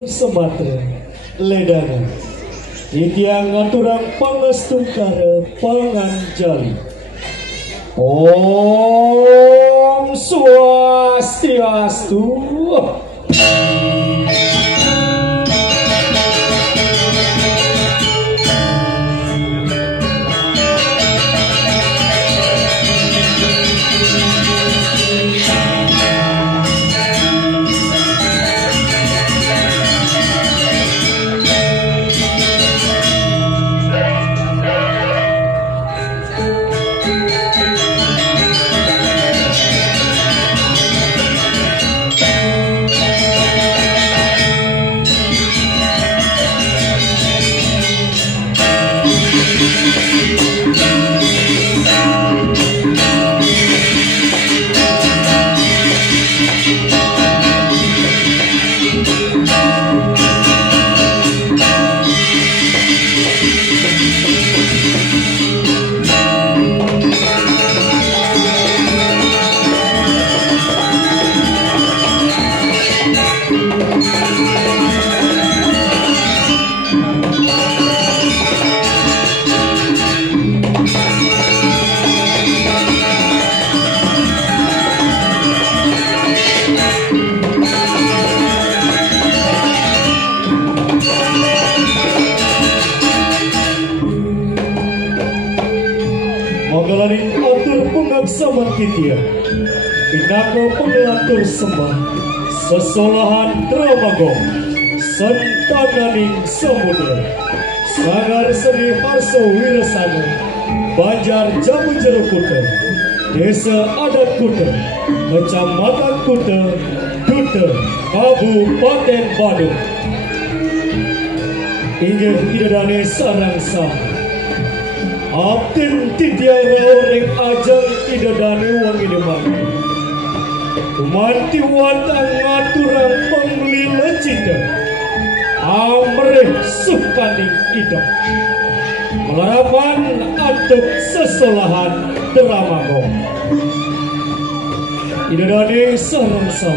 Sumatera ledangan itiang ngaturang pangestungkara panganjali. Om Swastiastu. Mangalaning atur pengabsaman kitia pinaka pengatur sembah sesolahan Tramagong sentananing samudra sangar seni harso wirasana Banjar Jamu Jero Kuta Desa Adat Kuta Kecamatan Kuta Kuta Kabupaten Badung inggih idadane sarang sam Abdin titiara ring ajang idadane wong ideman Kumanti watang ngaturang penglila cita Amrih sukaning idam Melarapan atuk sesolahan Tramagong idadane sarang sam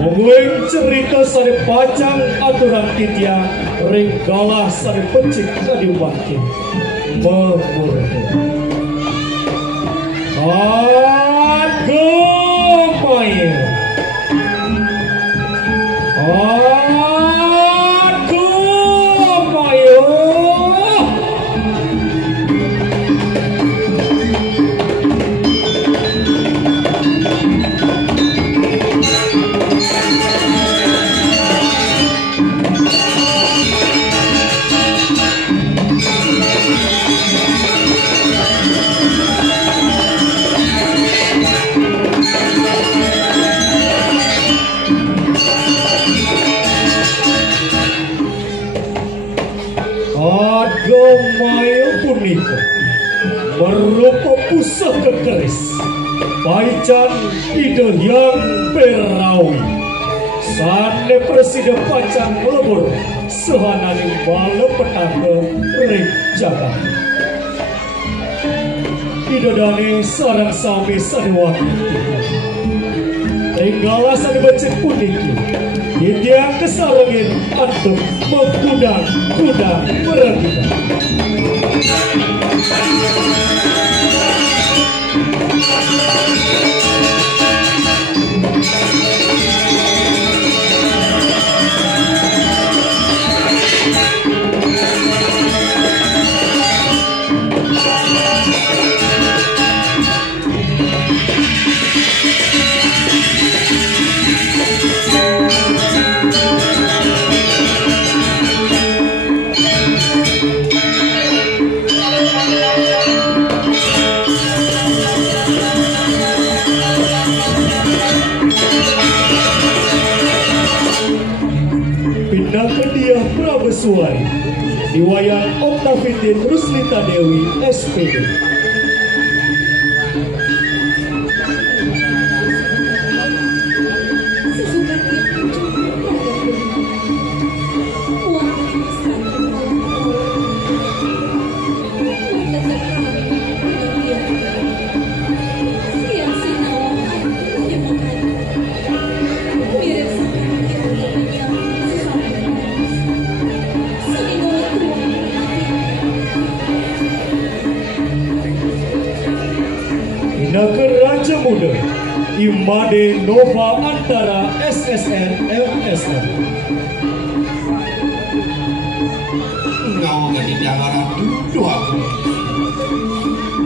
Mengguing cerita sari pacang aturan titia ring galah sari pencik kadiumakin memurni Agamayu Agamayu punika merupa pusaka keris Paican ide yang berawi Sane presida pacang melebur sehananing bala petaka ring jagat idadane sarang sami sadewangi tinggala sane becek puniki Indiang kesalengin untuk mengkudang-kudang meregitan Pindah Prabesuari Diwayan Oktavitin Ruslita Dewi SPD Mirip Imade Nova Antara SSN MSN. Engkau ketidak harap duduk aku.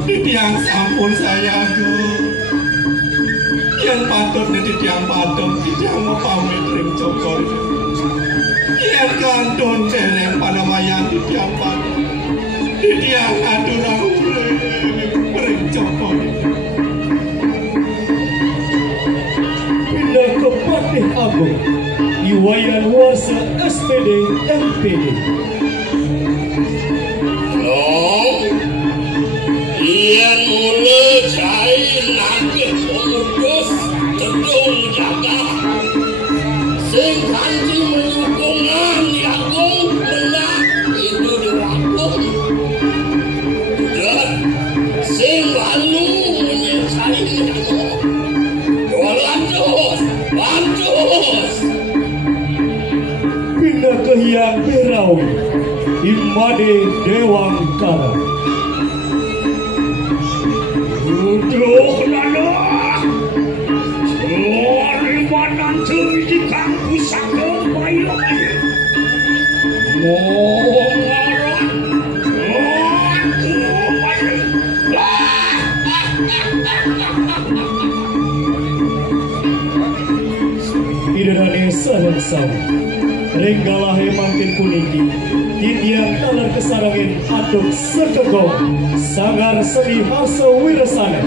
Ditiang sampun saya aku. Yang patut ditiang patut, ditiang mau pamit ring cokor. Yang kantun dereng pada wayang ditiang patut. Ditiang adurang ring cokor. Pindah ke Patih Agung, Iwayan Warsa SPD MPD. Iyan mulai cari nanti urus terdung jaga. Sing kanji menyukungan diagung menang itu diwakung. Dan sing lalu menyesai jago. Lanjut. Pindah ke Hyang Berawi, Imade Dewangkara. Duduk lalu. Ribanan cuy di kampus aku bayu. Ngarang. Idadane sareng sawi, Renggala hemantin kuningki, Titian talar kesarangin atuk sekegong, Sangar seni hasa wirasana,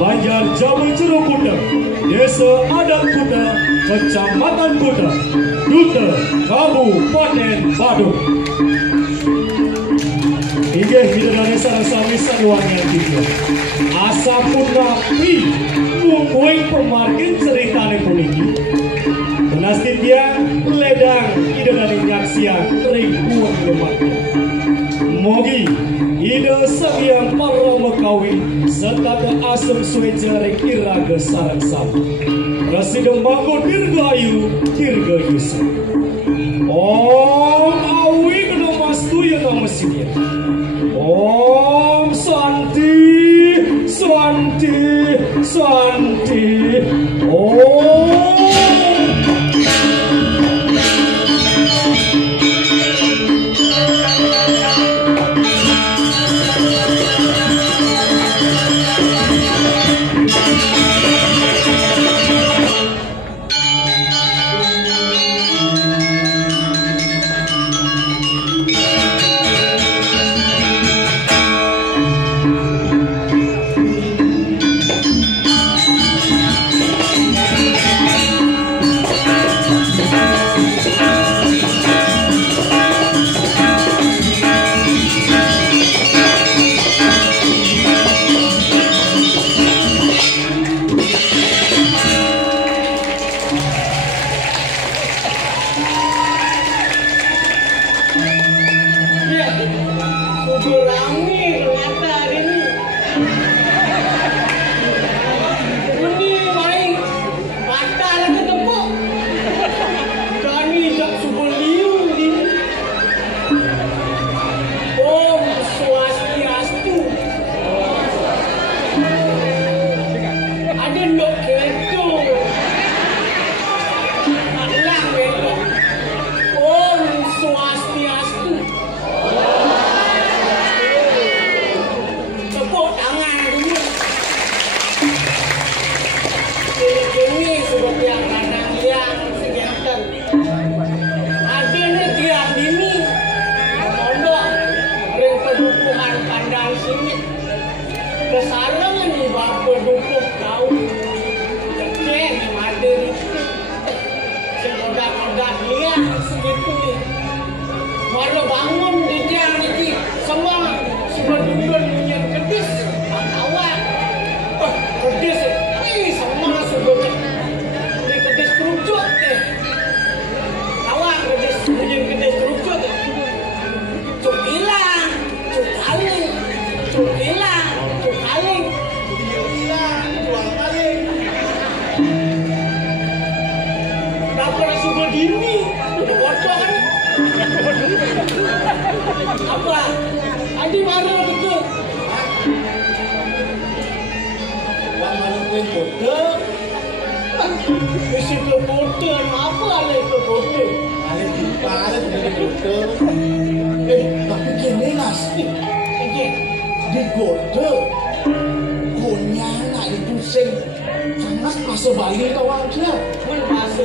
Banjar Jawa Jero Kuda, Desa Adat Kuda, Kecamatan Kuda, Duta Kabupaten Badung. Hingga idadane sareng sawi sanuangan kita, asapun napi, mungkuing pemargin ceritane kuningki. Nasibnya ledang idadani nyaksian ribuan lemak. Mogi ide sabiang para mekawi serta ke asem sueja ring iraga sarang sam. Rasideng bangun dirgayu dirga yusuf. Om awi kena mastu ya nama mesinnya. Om Santi Santi Santi. Om Apa? Adi marah betul. Wang manusia bodoh, Mesti ke kota, apa ada ke kota? Ada di kota. Tapi gini Nas, di kota, konyang nak dipusing. Sangat bahasa Bali tau aja. Bahasa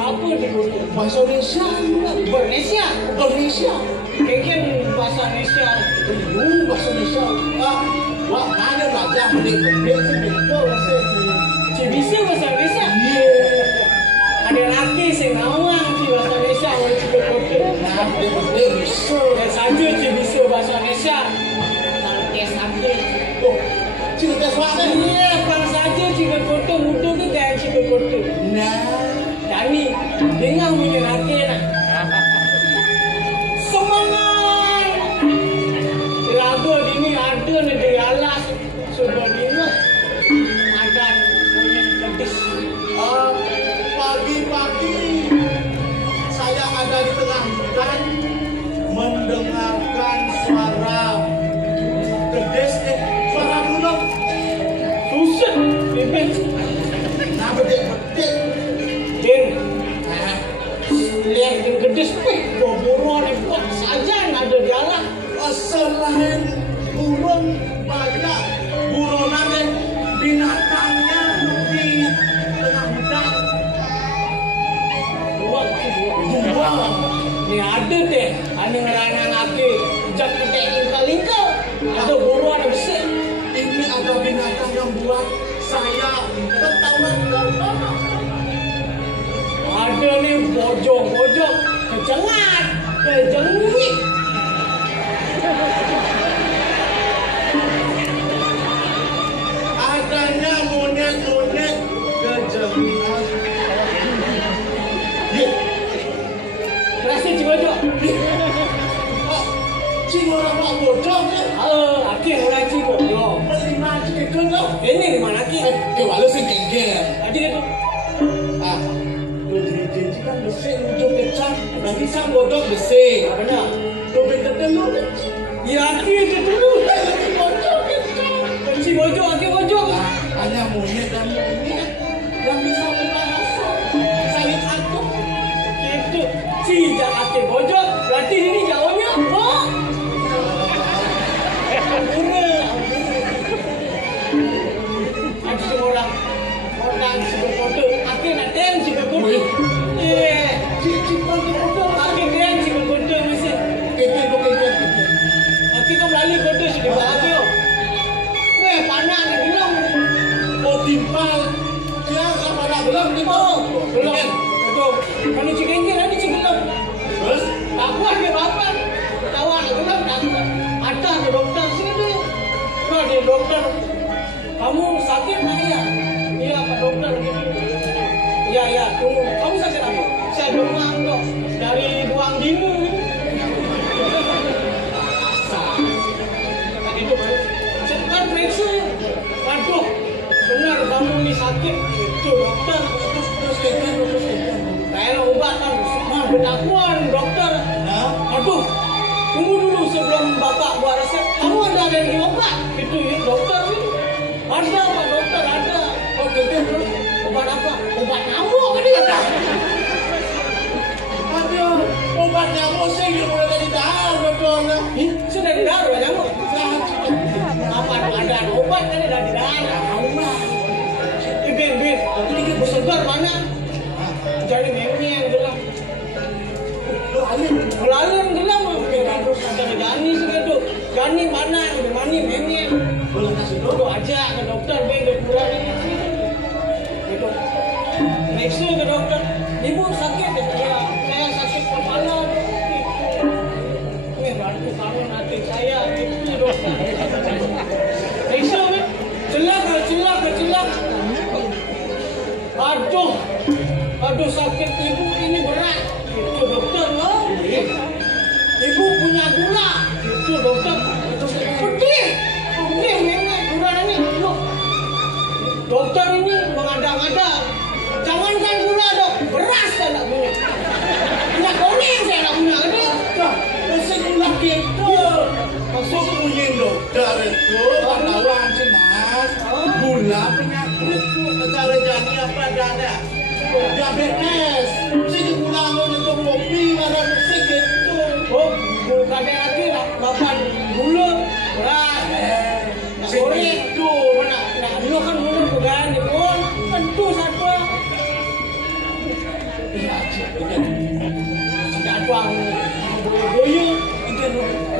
apa di kota? Bahasa Indonesia. Indonesia. Indonesia. Mungkin bahasa Indonesia. Bahasa Indonesia. Wah, mana raja berdek-berdek sebetul rasa. Bisa bahasa Indonesia? Ada laki sing nawang di bahasa Indonesia orang juga kota. Nah, berdek bisa. Dan saja bisa bahasa Indonesia. Kalau tes sampai. Oh, cik tes mana? Iya, bang saja jika kota muda ke gaya jika kota. Nah, Dani, dengar punya laki nak. Semangat. Raga ini ada di alas. Sudah dina. Ada punya kedis. pagi-pagi saya ada di tengah hutan mendengarkan suara kedis, suara burung. Susah. Bebek. Nah, bedek-bedek. Den. Lihat yang kedis. Buruan yang buat saja yang ada di alas. Selain burung banyak buronan dan binatangnya di tengah hutan. Dua. Ni ada deh. Ada ngerana ngake. Jak kita ingkal-ingkal. Ada buruan yang besar. Ini ada binatang yang buat saya ketawa dari mana. Ada ni bojong-bojong. Kecengat. Kejengit. Adanya monyet-monyet kejengat. Rasa cibojok. Oh, cing orang buat bojong ya. Akhir orang cibojok. Melima cing itu tau. Ini di mana ki? Walau sing gengger. Tadi itu. Ah, lu janji kan bersih untuk kecap. Nanti sang bodok bersih. Apa benar? Lu beda telur kecil. Ya akhir itu dulu. Lagi bojong kecap. Cibojok, akhir bojok. Hanya monyet dan monyet yang bisa berbahasa. Saling atuk. Itu. Cijak akhir bojok. Berarti ini jauhnya. Oh. Ampura. Ada semua orang suka foto. Akhir nak ten suka foto. Cik foto. Akhir ten suka foto mesti. Kekek. Akhir kau melalui foto sudah bahagia. Panas ni bilang. Oh, timpal. Dia apa nak belum timpal? Belum. Betul. Kalau cik gengger nanti cik gelap. Terus? Tak kuat dia bapak. Tawa nak gelap tak kuat. Ada ke dokter sini tu. Kau ada dokter. Kamu sakit tak ya? Iya Pak Dokter. Ya. Tunggu. Kamu sakit apa? Saya demam dok. Dari ruang dino ni. Itu baru. Cepat periksa. Aduh. Benar kamu ni sakit. Itu dokter. Terus kekek. Kalau ubat kan semua berdakuan dokter. Aduh. Tunggu dulu sebelum bapak buat resep. Kamu ada alergi obat? Itu ya dokter ni. Ada Pak Dokter, ada. Oh, kekek. Obat apa? Obat nyamuk kan dia kata. Aduh, obat nyamuk sih yang mulai dari dahar betul. Sudah di darah nyamuk. Apa ada obat kan dari darah. Bin. Tapi ini bersegar mana? Jadi memang gelap. Lalu gelap. Terus ada Gani segitu. Gani mana? Gani memang. Boleh kasih Dodo aja ke dokter, dia pulang ini. Gitu. Next ke dokter. Ibu sakit ya? Saya sakit kepala. Berarti kamu nanti saya gitu dokter. Next celak. Aduh sakit ibu ini berat. Itu dokter loh. Ibu punya gula. Itu dokter. Pedih. Memang gula ini. Loh. Dokter ini mengada-ngada. Jangankan gula dok. Beras saya tak punya. Minyak kuning saya tak punya. Mesti gula gitu. Masuk punya dokter itu wartawan cemas. Gula penyakit. Cara jadi apa ada? Diabetes. Sing kurang nyentuh kopi marang sing gitu. Oh, bukan lagi bapak gula beras. Sore itu nak lu kan gula bukan pun tentu satu. Iya, betul. Sudah tuang boyo itu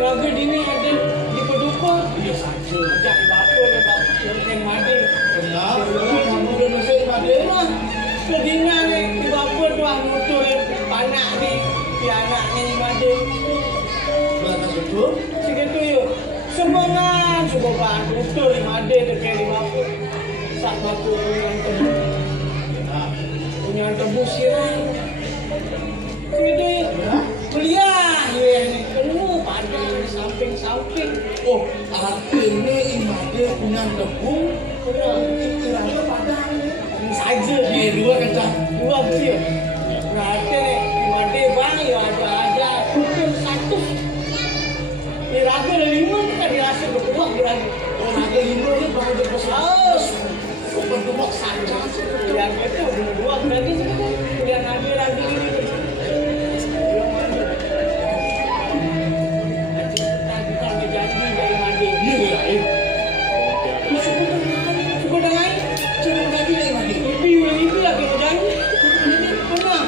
lagi dini ada di pedukuh. Iya saja. Jadi bapak yang mati. Benar. Kamu udah mesti pada. Kedinga nih di bapak tuang motor panak di anaknya di mati. Benar betul. Segitu yuk. Semangat coba bantu betul di mati terkait di bapak. Sak bapak punya tebus sirai. Segitu yuk. Kuliah ya ini penuh pada samping-samping. Oh, artinya imade punya tebung. Kira-kira padang. Saja Iya, dua kencang. dua betul. Berarti nih imade bang ya ada hukum satu. Diraga ada 5 kan dirasa berbuah berani. Oh, ada lima ni baru berpesat. Berbuat saja. Yang itu berbuah berani segitu. Kemudian ada lagi ini. Tadi janji dari mandi. Iya, Cukup dengan Cukup lagi dari mana? Ibu lagi janji. Pernah.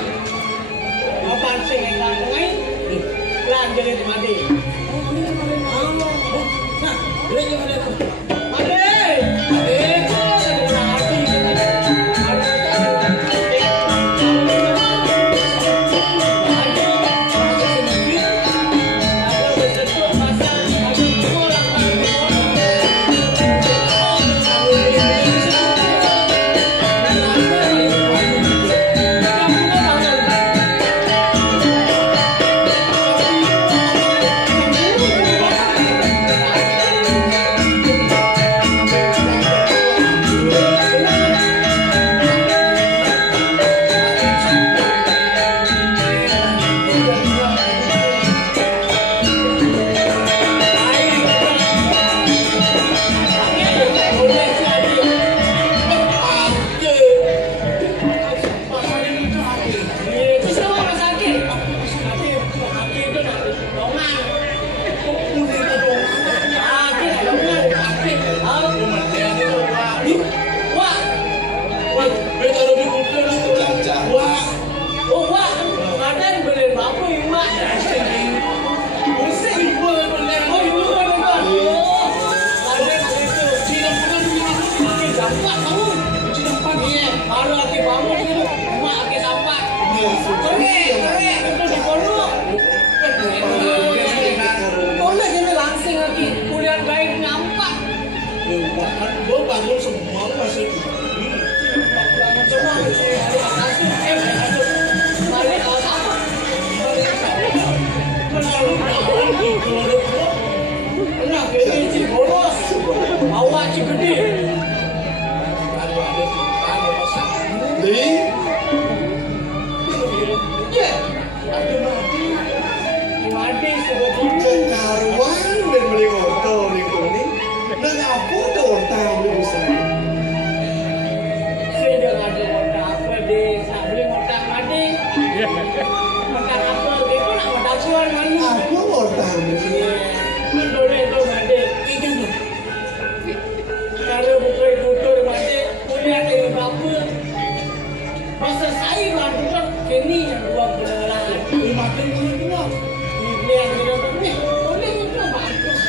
Apaan sih yang tak mengai? Belanja dari mandi. Nah, dia yang ada tu. Mandi. Bangun semua masih awak cik gede. Ya. Mati sebetulnya. Karuan dan beli motor di kuning. Dan aku tuh orang urusan. Saya dah ada motor apa deh? Saya beli motor mati. Motor apa? Dia pun nak motor suan mana? Aku orang Boleh tu mati. Kalau bukan tutur mati, kuliah dari berapa? Masa saya bantu kan kini yang dua bulan. makan dua. Yang kita boleh itu bagus.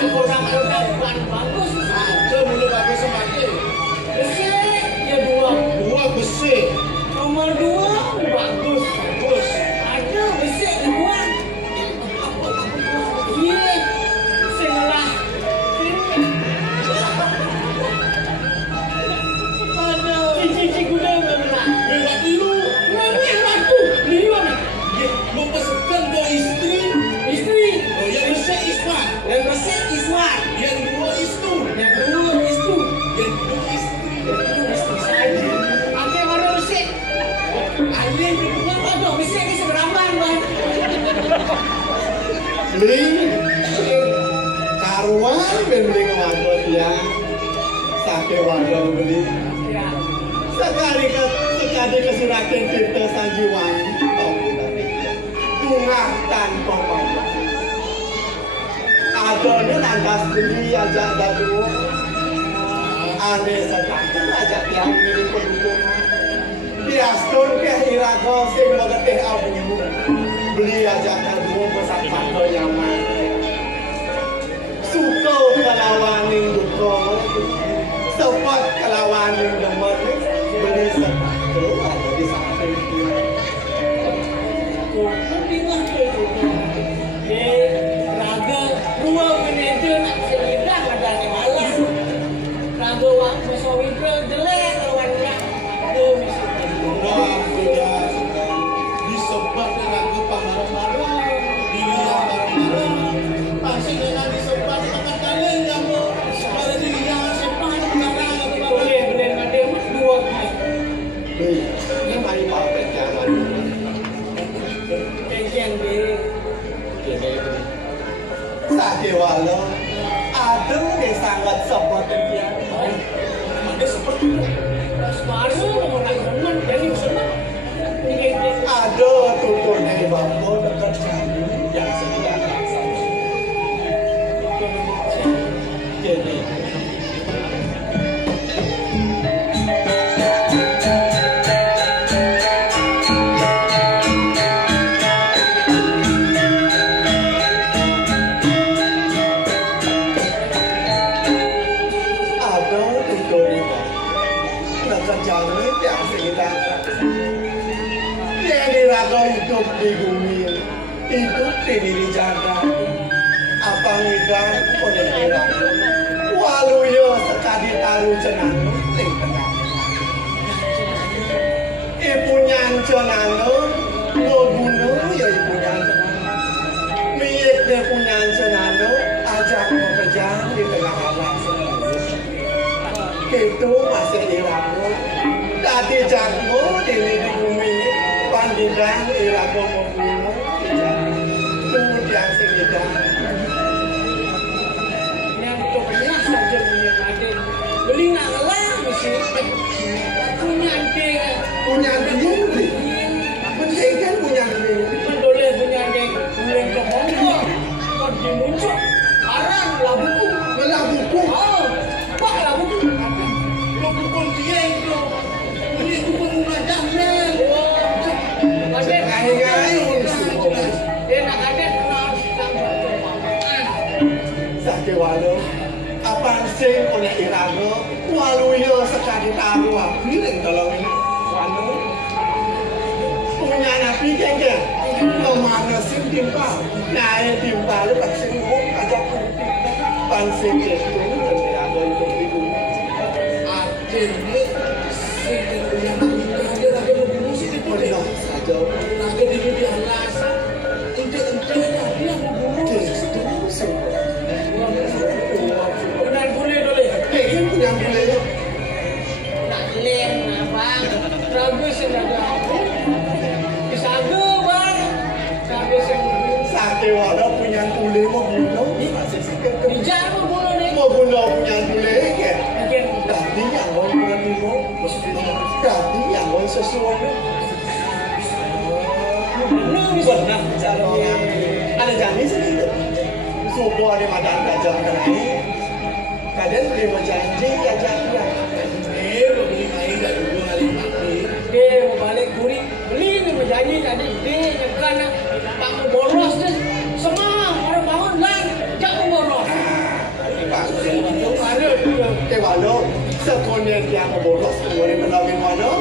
Seorang-orang bagus. Saya mula pakai semakin. Besar dia dua. Dua besar. Nomor 2 bagus. Bos. Ada besar dua. Iya. Salah. Cici guna mana? Merah biru. Mana aku? Lihat. Mau pesankan ke istri. Istri. Oh, yang besar Ismat. Yang besar Iswan. Yang dua Istu. Yang kedua Istu. Yang dua istri. Yang kedua Istu saja. Pakai warna besar. Alih berdua. Aduh, besar ni seberambang bang. beli karuan dan beli ngelakuin ya. Sake warung beli. Ya. sekali kesurakan kita Sanjiwani bunga tanpa pamrih adanya lantas beli ajak dadu ane sedangkan ajak yang ini pendukung diastur ke irago sing mengetih abu beli ajak dadu bersama nyaman suka kelawaning duka sempat kelawaning demen beli sempat keluar dari samping raga ruang manajer nak selidang ada yang malas raga waktu sawitra jelek lawan orang ada mesti sudah disebab raga pamarang-marang dilihat marang pasti dengan disebab makan kalian kamu pada diri yang sempat marang boleh ada dua ini mari pakai jangan pengen deh Sakit walau ada yang sangat seperti dia ada seperti itu baru mengenai jadi senang ada tuturnya bangko dekat kami yang sedang laksana jadi hidup di bumi hidup di diri jaga apa ngidang oleh kira walau yo sekali taruh cenano ning tengah ibu nyan cenano ngobuno ya ibu nyan cenano miyek de punyan cenano ajak bekerja di tengah alam itu masih iramu tadi janggo di bumi pandidang irago membunuh kemudian sedang yang pokoknya saja punya adik beli ngalah mesti punya adik penting punya adik boleh punya adik boleh ke Hongkong kok dimuncul karang lah buku oh pak lah buku dia itu ini buku ngajamnya ada kain dia nak ada sakit walau apa sih oleh irago walau yo sekali taruh api dan tolong ini walau punya nabi kengkeng kemana sih timpal naik timpal lepas sih ngomong ajak pansing itu dan irago itu itu akhirnya sih yang dia lagi berbunuh sih itu deh saja lagi di dunia rasa ente-entenya dia membunuh benar boleh kan punya boleh nak lem abang ragu sedang disaga bang saga sedang sakit walau punya boleh mau bunuh masih sikit kerja mau bunuh ni mau bunuh punya boleh kan tadi yang mau bunuh tadi yang mau sesuatu pernah bicara orang ada janji sedikit subuh ada madan gajah kenai kadang terima janji gajah tidak beli main dah 2 kali pakai dia mau balik guri beli ni berjanji tadi dia nyekan tak mau boros dia semua orang bangun lain tak mau boros itu ada walau sekolah yang mau boros kemudian melalui walau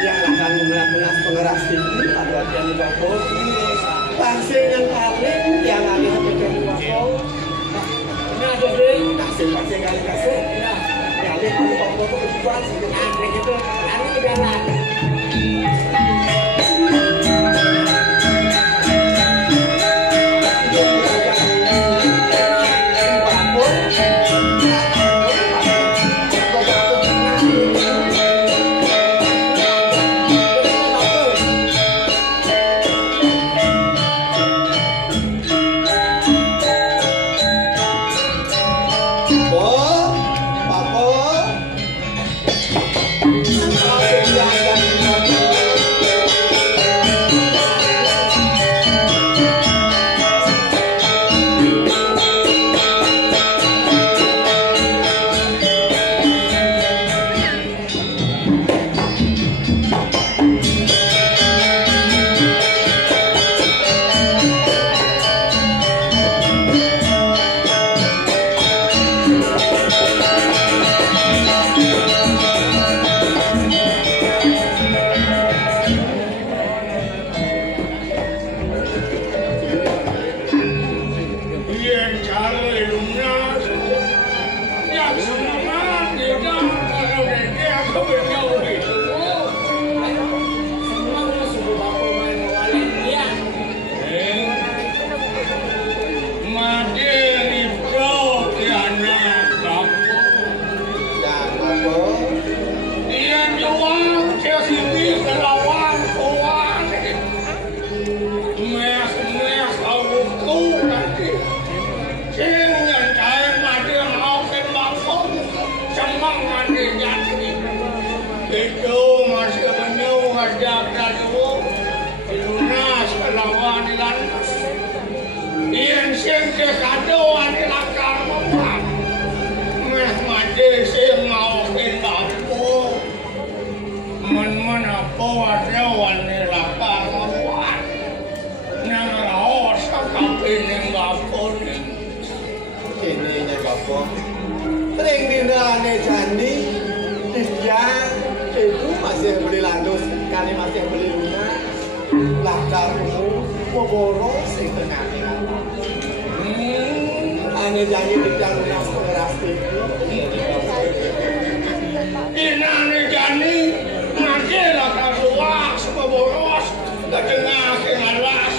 yang akan mengeras pengeras tinggi pada yang dibakul pasir yang paling yang ada di dibakul ini ada deh pasir kali kasih yang ada di bakul itu berjuang ada gitu ada kejalan panas. Yen sing kekadoan lakar memat. Meh made sing ngauhin bapo. Men apa wadewan lakar memat. Nang raos kapining bapo ning. Kene nya bapak. Sering dinane jani Tidiang ibu masih beli landus kali masih beli lunak lakarmu boboros sing tengane kata ane jani Tidiang lunak sekeras itu dinane jani nanti lakar luas boboros ketengah kengalas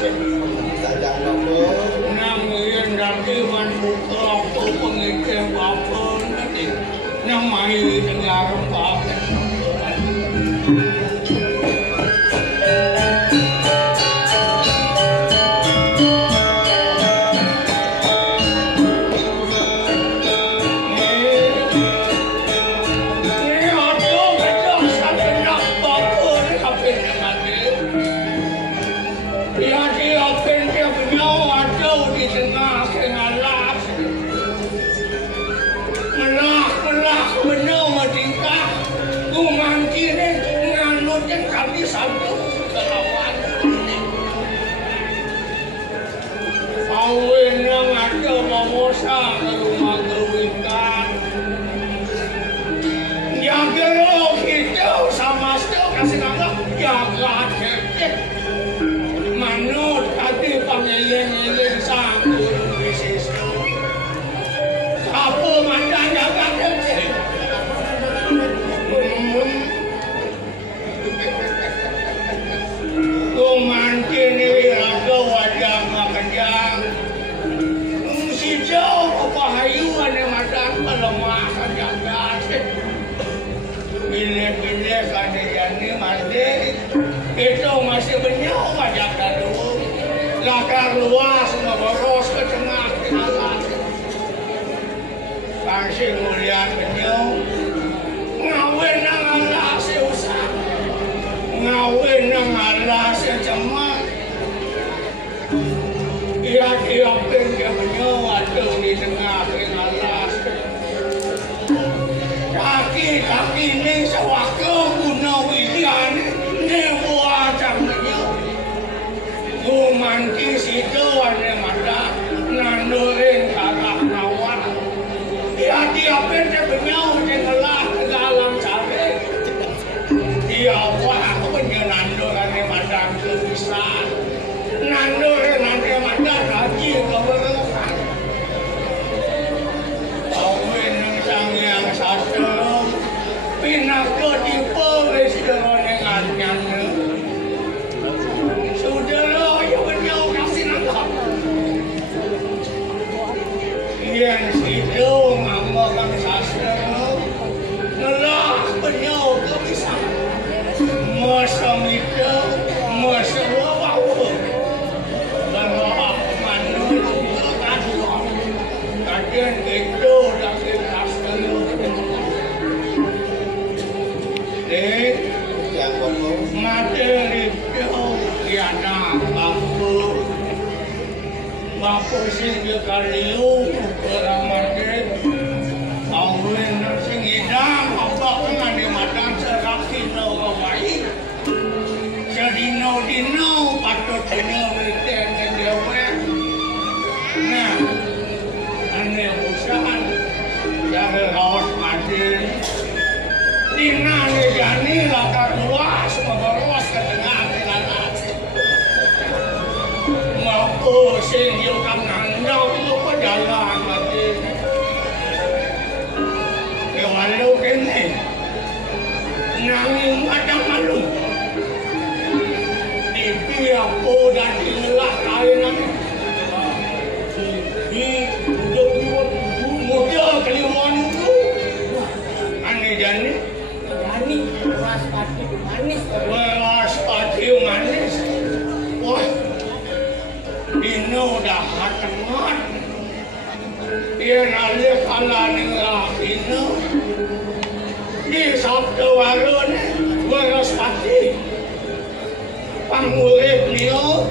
saja bapak namun nanti manbuka apa pengikir apa nanti yang main dengar apa itu masih benyau wajah dulu lakar luas boros ke tengah kenalan langsung mulia benyau ngawin nang Allah seusah ngawin nang Allah secemat iya pengen benyau ada di tengah kenalan kaki ini sewaktu guna widian buat jamnya, gumanti situ ada mata, nandurin kakak nawar, dia benda benyau jengelah ke dalam cabe, dia wah punya nanduran mata kebisan, nandurin nanti mata gaji keberukan, awin sang yang satu, pindah ke tipe restoran. Sudahlah, ya benyau kasih nangkap. Yang situ ngamakan sastra, ngelah benyau kepisah. Masa itu, masa wawawu. Berdoa manut kekaduan. Kajian itu dari sastra. Materi tiada bapu sing kaliu orang market awin sing idam apa kan di madan seraki no baik jadi dino patut dino riten dewe nah ane usahan dari rawas mati dina jani lakar luas boros ke tengah kenalan mampu sing yukam nandau itu pejalan mati walau kene nanging macam malu di piapo dan dilelah kainan di muda kelimuan itu ane jani welas pati manis wah dino dah hateman dia nalih kalah ninglah dino di sabtu warun welas pati pangurip liyo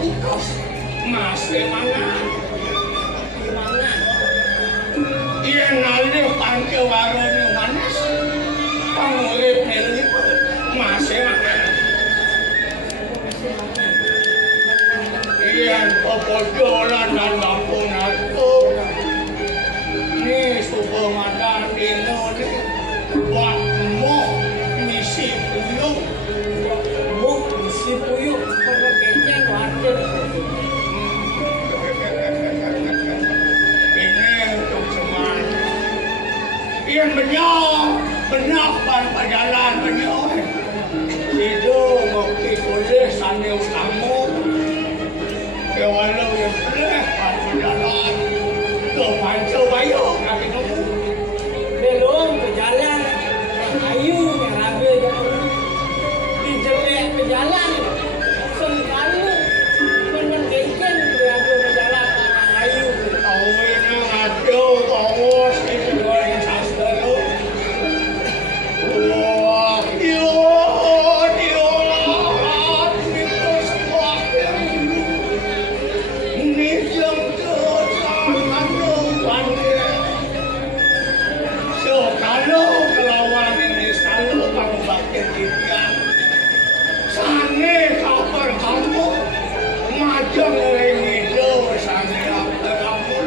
masih mana? Gimana? Iya nalih panggil warungnya manis. Pangulip milih masih mana? Iya pepojolan dan lampu nato. Ini Sukomadan Dino nih buat mau misi puyuh. Mau isi puyuh, kalau keceng wajar. Ini untuk semuanya. Ian benyok perjalanan benyok. Itu bukti kulis sambil kamu. Walau yang boleh perjalanan ke Pancau Bayu kaki kamu. Belum berjalan, ayu merabe jangan dijelek berjalan, sengkalu, bener keceng beradu berjalan ayu. Tahu ini ngaco tawas itu goreng sastra lu. Wah, Dio lah, itu semua ini yang tersangat banyak. So kalau lawan ini selalu kamu bakal dibiang, sange kabar kamu macam ini jauh sange apa kamu.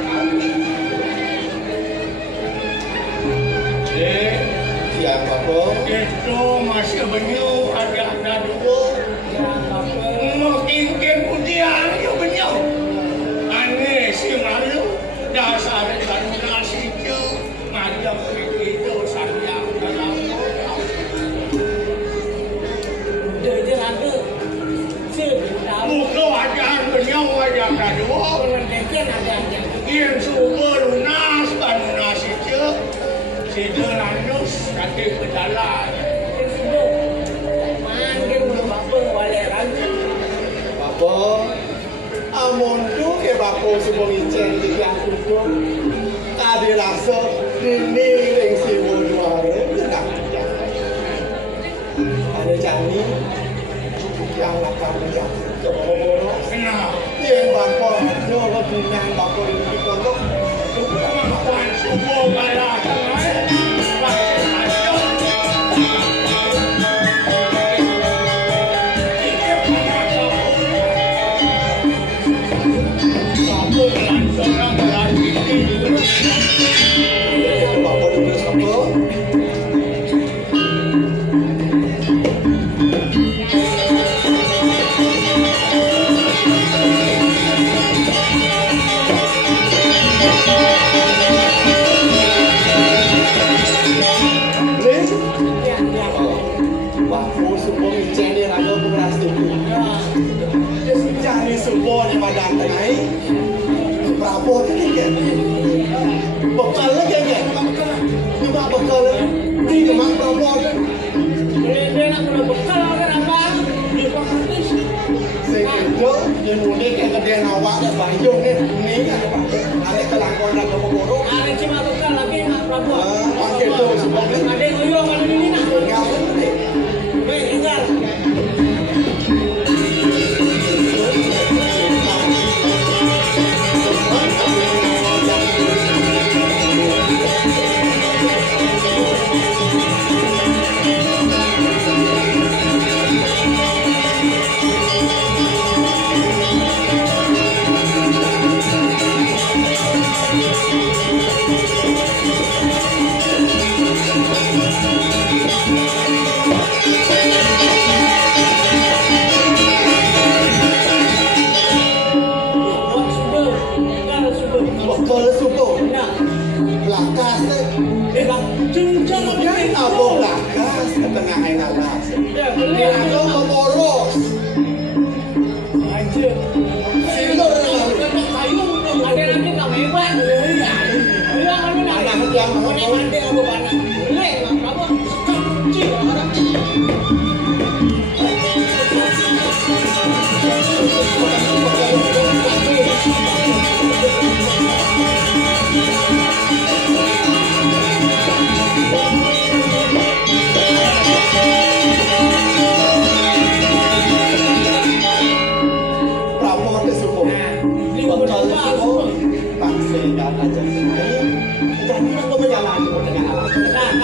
Siapa kok? Itu masih banyak ada dulu. Mungkin kemudian ya banyak. Aneh si malu dasar kan nasi je macam itu saja dalam Dia ada, tahu. muka wajah banyak wajah dua. Bener keceng ada yang Yang sumber lunas kan nasi je. Si lanus kaki berjalan. sudah. Mangkin belum apa balik lagi. Apa? Amun tu ke bako semua icen di yang kumpul. Tadi rasa ini yang si juara tidak. Ada jani yang akan menjadi kebobolan. Kenapa? Yang bako ada lebih yang bako ini kontok. Wan semua balas tangan. Bako dulu siapa? Bako semua icen dia nak beras tu. Jadi semua ni pada tengah. Berapa tadi kan? Bekal lagi kan? Cuma bekal di kemang berapa kan? Dia nak kena bekal kan apa? Dia pakai Sekitar dia mudi kan dia nawak dan bayung ni kan apa? Ada kelangkon dan keburu. ada cuma bekal lagi nak berapa? Pakai tu semua ni. Ada ngoyo pada ini nak. Ngapa ni? Baik tinggal. Bekal suku. Lakas ni. Dia apa lakas? Tengah air lakas. Dia ada keboros. Silo Ada nanti tak hebat. Bilang anu nak. anak yang Mana mandi aku banyak. Lek apa? Kunci orang. Prabowo suku. Kalau bangsa yang aja main, jadi aku berjalan dengan alam. Nah.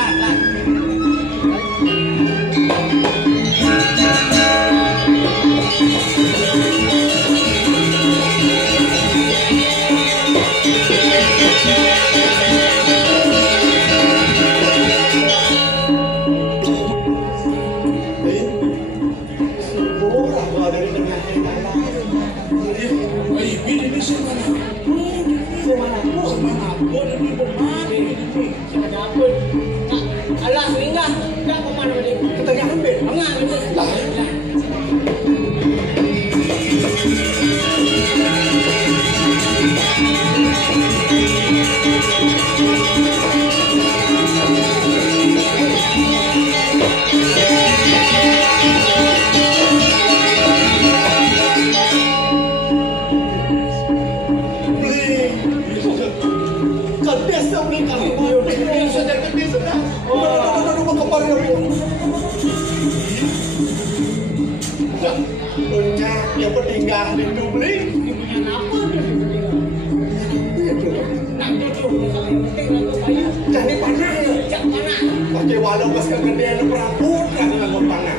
Alah, sehingga tak kemana mana. Kita jangan ambil. Enggak, lah. Yang pentinggal itu beli jadi panah ya pakai walau pas kegedean perabot kan dengan panah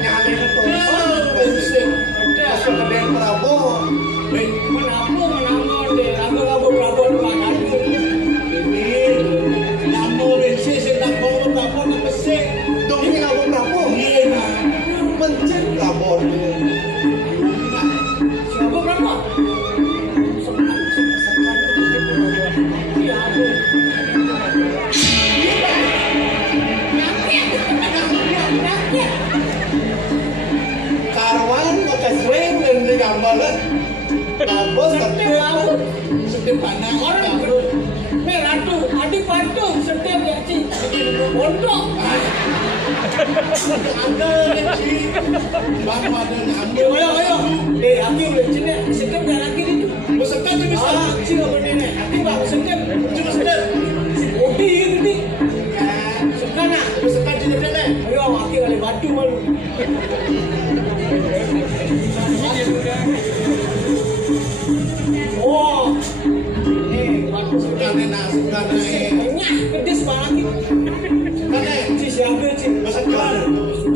nyalin itu pas kegedean perabot dongeng abang perabot mencet perabot Siapa berapa? Karwan bekas weng dan digambarkan bos Setiap anak orang meratu, adik bantu setiap gaji pondok. Ada lagi, baru ada ngambil. Ayo. Aku boleh cina setiap lagi itu. Beserta tu bisa. Cina berdiri. Aku bawa setiap. Cuma sedar. Odi ini. Sekarang. Beserta cina cina. Ayo, aku kali batu malu. Oh, batu Sudah nak. banyak pedes banget. Si siapa si? Beserta.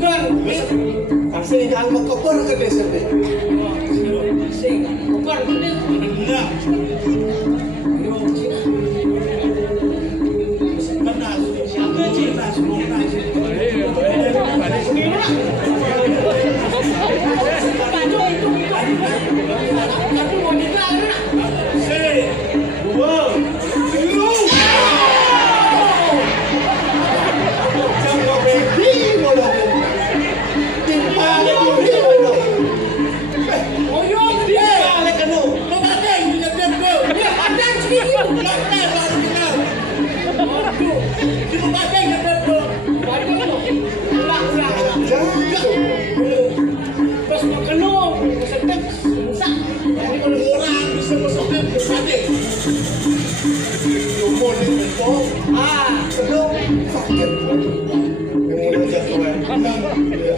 Kan, kasih jangan mengkepur ke desa deh sing, bukan pedes. Benar. Yo, Cina. Benar. Siapa cina semua nak. Tapi wanita anak. jangan beri bodoh timpang beri bodoh Oh yo, dia. kali kena Memandang dia go. Dia ada sedikit. Lepas baru kenal. Aduh, Cuma mandang dia go. batu tu. Ulang. jangan Terus makelung, sedap, rusak. Jadi kalau orang bisa masuk ke mandang. umur ni betul sebelum sakit kemudian jatuh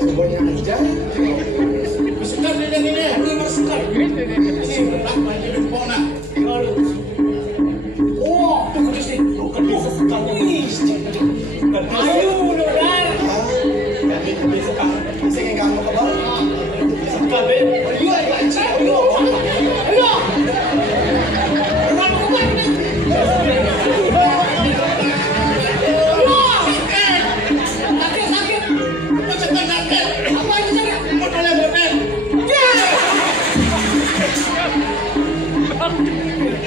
semuanya aja Beserta dia ni. Ini masukkan. Ini nak mandang pona. Oh, tu kudus ni. Ayu, Nodar. kami kebiasaan masih yang kamu kabar Ayo, ayo. Orang kuat ni. Sakit. Beserta nak. Apa itu sakit? Modalnya benar.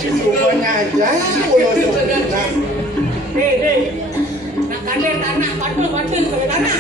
semuanya aja ulo Hei, nak kader tanah, batu ke tanah.